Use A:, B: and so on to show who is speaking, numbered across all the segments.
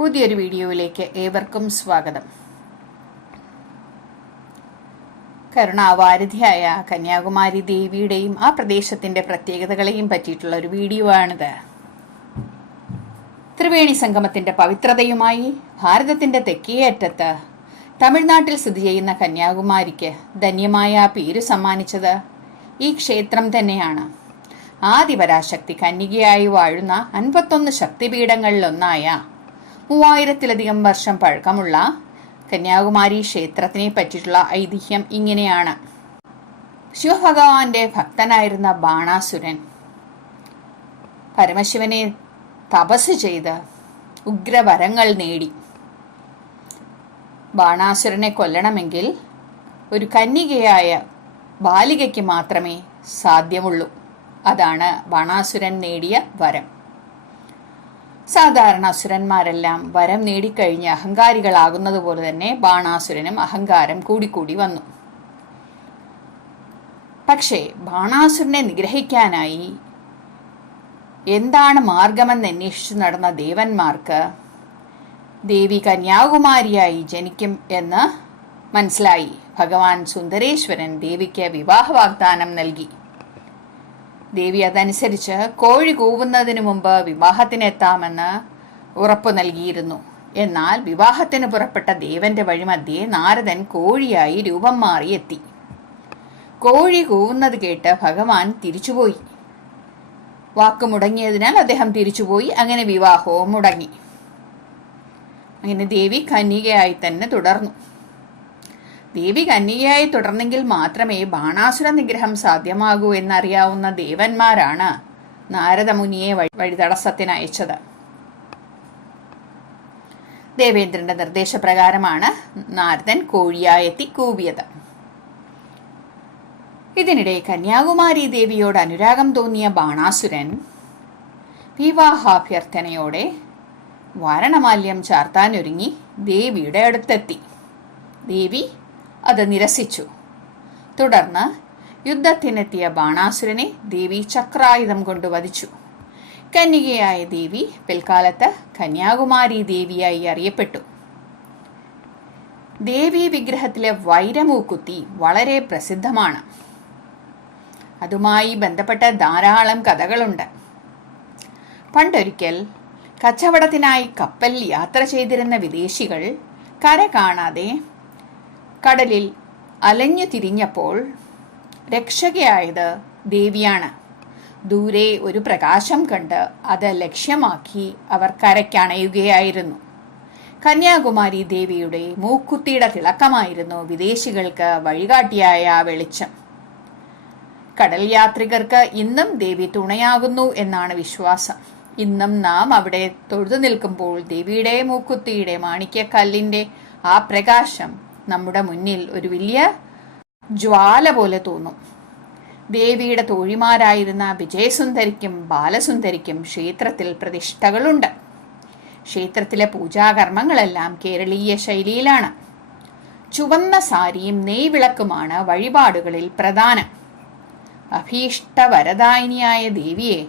A: പുതിയൊരു വീഡിയോയിലേക്ക് ഏവർക്കും സ്വാഗതം. കരുണാവാരിധിയായ കന്യാകുമാരി ദേവിയുടെയും ആ പ്രദേശത്തിന്റെ പ്രത്യേകതകളെയും പറ്റിയിട്ടുള്ള ഒരു വീഡിയോ ആണിത്. ത്രിവേണി സംഗമത്തിന്റെ പവിത്രതയുമായി ഭാരതത്തിന്റെ തെക്കേ അറ്റത്ത് തമിഴ്നാട്ടിൽ സ്ഥിതി ചെയ്യുന്ന കന്യാകുമാരിക്ക് ധന്യമായ പേര് സമ്മാനിച്ചത് ഈ ക്ഷേത്രം തന്നെയാണ്. ആദിപരാശക്തി കന്യകയായി വാഴുന്ന അൻപത്തൊന്ന് ശക്തിപീഠങ്ങളിലൊന്നായ മൂവായിരത്തിലധികം വർഷം പഴക്കമുള്ള കന്യാകുമാരി ക്ഷേത്രത്തിനെ പറ്റിയിട്ടുള്ള ഐതിഹ്യം ഇങ്ങനെയാണ്. ശിവഭഗവാന്റെ ഭക്തനായിരുന്ന ബാണാസുരൻ പരമശിവനെ തപസ് ചെയ്ത് ഉഗ്രവരങ്ങൾ നേടി. ബാണാസുരനെ കൊല്ലണമെങ്കിൽ ഒരു കന്യകയായ ബാലികയ്ക്ക് മാത്രമേ സാധ്യമുള്ളൂ. അതാണ് ബാണാസുരൻ നേടിയ വരം. സാധാരണ അസുരന്മാരെല്ലാം വരം നേടിക്കഴിഞ്ഞ് അഹങ്കാരികളാകുന്നത് പോലെ തന്നെ ബാണാസുരനും അഹങ്കാരം കൂടിക്കൂടി വന്നു. പക്ഷേ ബാണാസുരനെ നിഗ്രഹിക്കാനായി എന്താണ് മാർഗമെന്ന് അന്വേഷിച്ചു നടന്ന ദേവന്മാർക്ക് ദേവി കന്യാകുമാരിയായി ജനിക്കും എന്ന് മനസ്സിലായി. ഭഗവാൻ സുന്ദരേശ്വരൻ ദേവിക്ക് വിവാഹ വാഗ്ദാനം നൽകി. ദേവി അതനുസരിച്ച് കോഴി കൂവുന്നതിന് മുമ്പ് വിവാഹത്തിനെത്താമെന്ന് ഉറപ്പു നൽകിയിരുന്നു. എന്നാൽ വിവാഹത്തിന് പുറപ്പെട്ട ദേവന്റെ വഴിമധ്യേ നാരദൻ കോഴിയായി രൂപം മാറിയെത്തി. കോഴി കൂവുന്നത് കേട്ട് ഭഗവാൻ തിരിച്ചുപോയി. വാക്ക് മുടങ്ങിയതിനാൽ അദ്ദേഹം തിരിച്ചുപോയി. അങ്ങനെ വിവാഹവും മുടങ്ങി. അങ്ങനെ ദേവി കന്യകയായി തന്നെ തുടർന്നു. ദേവി കന്യകയായി തുടർന്നെങ്കിൽ മാത്രമേ ബാണാസുര നിഗ്രഹം സാധ്യമാകൂ എന്നറിയാവുന്ന ദേവന്മാരാണ് നാരദമുനിയെ വഴി വഴിതടസ്സത്തിന് അയച്ചത്. ദേവേന്ദ്രന്റെ നിർദ്ദേശപ്രകാരമാണ് നാരദൻ കോഴിയായെത്തി കൂവിയത് ഇതിനിടെ കന്യാകുമാരി ദേവിയോട് അനുരാഗം തോന്നിയ ബാണാസുരൻ വിവാഹാഭ്യർത്ഥനയോടെ വാരണമാല്യം ചാർത്താനൊരുങ്ങി ദേവിയുടെ അടുത്തെത്തി. ദേവി അത് നിരസിച്ചു. തുടർന്ന് യുദ്ധത്തിനെത്തിയ ബാണാസുരനെ ദേവി ചക്രായുധം കൊണ്ട് വധിച്ചു. കന്യകയായ ദേവി പിൽക്കാലത്ത് കന്യാകുമാരി ദേവിയായി അറിയപ്പെട്ടു. ദേവി വിഗ്രഹത്തിലെ വൈരമൂക്കുത്തി വളരെ പ്രസിദ്ധമാണ്. അതുമായി ബന്ധപ്പെട്ട ധാരാളം കഥകളുണ്ട്. പണ്ടൊരിക്കൽ കച്ചവടത്തിനായി കപ്പൽ യാത്ര ചെയ്തിരുന്ന വിദേശികൾ കര കാണാതെ കടലിൽ അലഞ്ഞു തിരിഞ്ഞപ്പോൾ രക്ഷകയായത് ദേവിയാണ്. ദൂരെ ഒരു പ്രകാശം കണ്ട് അത് ലക്ഷ്യമാക്കി അവർ കരയ്ക്കണയുകയായിരുന്നു. കന്യാകുമാരി ദേവിയുടെ മൂക്കുത്തിയുടെ തിളക്കമായിരുന്നു വിദേശികൾക്ക് വഴികാട്ടിയായ വെളിച്ചം. കടൽ യാത്രികർക്ക് ഇന്നും ദേവി തുണയാകുന്നു എന്നാണ് വിശ്വാസം. ഇന്നും നാം അവിടെ തൊഴുതു നിൽക്കുമ്പോൾ ദേവിയുടെ മൂക്കുത്തിയുടെ മാണിക്യക്കല്ലിന്റെ ആ പ്രകാശം നമ്മുടെ മുന്നിൽ ഒരു വലിയ ജ്വാല പോലെ തോന്നും. ദേവിയുടെ തോഴിമാരായിരുന്ന വിജയസുന്ദരിക്കും ബാലസുന്ദരിക്കും ക്ഷേത്രത്തിൽ പ്രതിഷ്ഠകളുണ്ട്. ക്ഷേത്രത്തിലെ പൂജാകർമ്മങ്ങളെല്ലാം കേരളീയ ശൈലിയിലാണ്. ചുവന്ന സാരിയും നെയ്വിളക്കുമാണ് വഴിപാടുകളിൽ പ്രധാനം. അഭീഷ്ടവരദായിനിയായ ദേവിയെ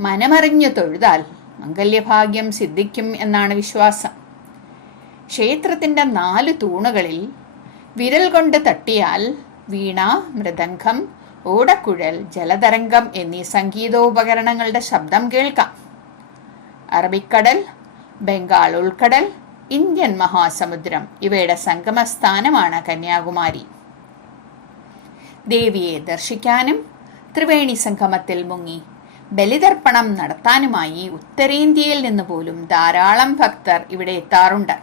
A: മനമറിഞ്ഞു തൊഴുതാൽ മംഗല്യഭാഗ്യം സിദ്ധിക്കും എന്നാണ് വിശ്വാസം. ക്ഷേത്രത്തിന്റെ നാല് തൂണുകളിൽ വിരൽ കൊണ്ട് തട്ടിയാൽ വീണ മൃദംഗം ഓടക്കുഴൽ ജലതരംഗം എന്നീ സംഗീതോപകരണങ്ങളുടെ ശബ്ദം കേൾക്കാം. അറബിക്കടൽ ബംഗാൾ ഉൾക്കടൽ ഇന്ത്യൻ മഹാസമുദ്രം ഇവയുടെ സംഗമസ്ഥാനമാണ് കന്യാകുമാരി. ദേവിയെ ദർശിക്കാനും ത്രിവേണി സംഗമത്തിൽ മുങ്ങി ബലിതർപ്പണം നടത്താനുമായി ഉത്തരേന്ത്യയിൽ നിന്ന് പോലും ധാരാളം ഭക്തർ ഇവിടെ എത്താറുണ്ട്.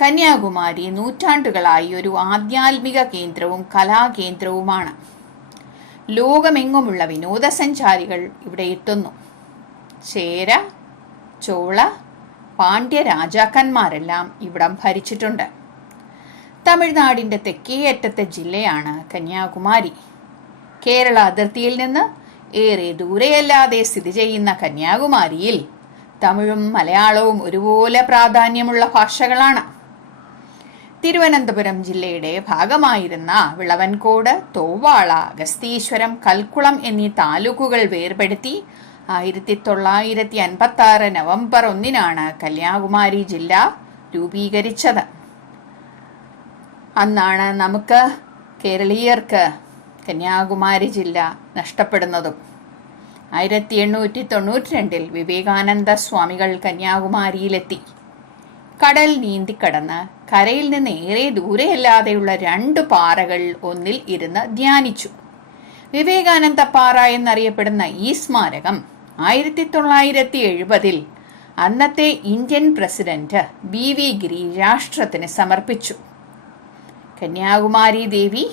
A: കന്യാകുമാരി നൂറ്റാണ്ടുകളായി ഒരു ആധ്യാത്മിക കേന്ദ്രവും കലാകേന്ദ്രവുമാണ്. ലോകമെങ്ങുമുള്ള വിനോദസഞ്ചാരികൾ ഇവിടെ എത്തുന്നു. ചേര ചോള പാണ്ഡ്യ രാജാക്കന്മാരെല്ലാം ഇവിടം ഭരിച്ചിട്ടുണ്ട്. തമിഴ്നാടിന്റെ തെക്കേയറ്റത്തെ ജില്ലയാണ് കന്യാകുമാരി. കേരള അതിർത്തിയിൽ നിന്ന് ഏറെ ദൂരെയല്ലാതെ സ്ഥിതി ചെയ്യുന്ന കന്യാകുമാരിയിൽ തമിഴും മലയാളവും ഒരുപോലെ പ്രാധാന്യമുള്ള ഭാഷകളാണ്. തിരുവനന്തപുരം ജില്ലയുടെ ഭാഗമായിരുന്ന വിളവൻകോട് തോവാള ഗസ്തീശ്വരം കൽക്കുളം എന്നീ താലൂക്കുകൾ വേർപെടുത്തി ആയിരത്തി തൊള്ളായിരത്തി അൻപത്തി ആറ് നവംബർ ഒന്നിനാണ് കന്യാകുമാരി ജില്ല രൂപീകരിച്ചത്. അന്നാണ് നമുക്ക് കേരളീയർക്ക് കന്യാകുമാരി ജില്ല നഷ്ടപ്പെടുന്നതും. ആയിരത്തി എണ്ണൂറ്റി തൊണ്ണൂറ്റി രണ്ടിൽ വിവേകാനന്ദ സ്വാമികൾ കന്യാകുമാരിയിലെത്തി. കടൽ നീന്തിക്കടന്ന് കരയിൽ നിന്ന് ഏറെ ദൂരെയല്ലാതെയുള്ള രണ്ട് പാറകൾ ഒന്നിൽ ഇരുന്ന് ധ്യാനിച്ചു. വിവേകാനന്ദ പാറ എന്നറിയപ്പെടുന്ന ഈ സ്മാരകം ആയിരത്തി തൊള്ളായിരത്തി എഴുപതിൽ അന്നത്തെ Indian president B V Giri രാഷ്ട്രത്തിന് സമർപ്പിച്ചു. കന്യാകുമാരി ദേവി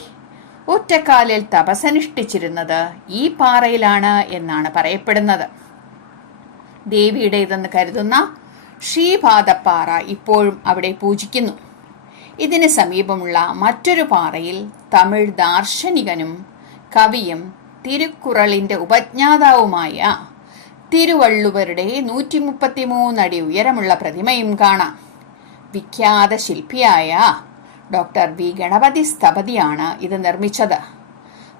A: ഒറ്റക്കാലിൽ തപസനുഷ്ഠിച്ചിരുന്നത് ഈ പാറയിലാണ് എന്നാണ് പറയപ്പെടുന്നത്. ദേവിയുടേതെന്ന് കരുതുന്ന ശ്രീപാദപ്പാറ ഇപ്പോഴും അവിടെ പൂജിക്കുന്നു. ഇതിന് സമീപമുള്ള മറ്റൊരു പാറയിൽ തമിഴ് ദാർശനികനും കവിയും തിരുക്കുറളിന്റെ ഉപജ്ഞാതാവുമായ തിരുവള്ളുവരുടെ നൂറ്റി മുപ്പത്തിമൂന്നടി ഉയരമുള്ള പ്രതിമയും കാണാം. വിഖ്യാത ശില്പിയായ ഡോക്ടർ വി. ഗണപതി സ്ഥപതിയാണ് ഇത് നിർമ്മിച്ചത്.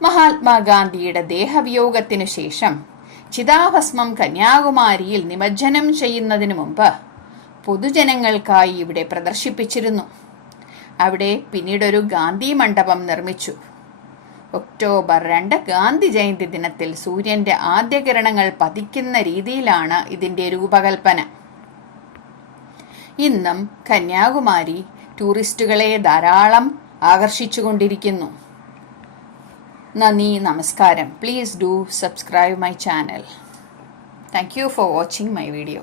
A: മഹാത്മാഗാന്ധിയുടെ ദേഹവിയോഗത്തിനു ശേഷം ചിതാഭസ്മം കന്യാകുമാരിയിൽ നിമജ്ജനം ചെയ്യുന്നതിനു മുമ്പ് പൊതുജനങ്ങൾക്കായി ഇവിടെ പ്രദർശിപ്പിച്ചിരുന്നു. അവിടെ പിന്നീടൊരു ഗാന്ധി മണ്ഡപം നിർമ്മിച്ചു. ഒക്ടോബർ രണ്ട് ഗാന്ധി ജയന്തി ദിനത്തിൽ സൂര്യന്റെ ആദ്യ കിരണങ്ങൾ പതിക്കുന്ന രീതിയിലാണ് ഇതിന്റെ രൂപകൽപ്പന. ഇന്നും കന്യാകുമാരി ടൂറിസ്റ്റുകളെ ധാരാളം ആകർഷിച്ചുകൊണ്ടിരിക്കുന്നു. നന്ദി നമസ്കാരം. Please do subscribe my channel thank you for watching my video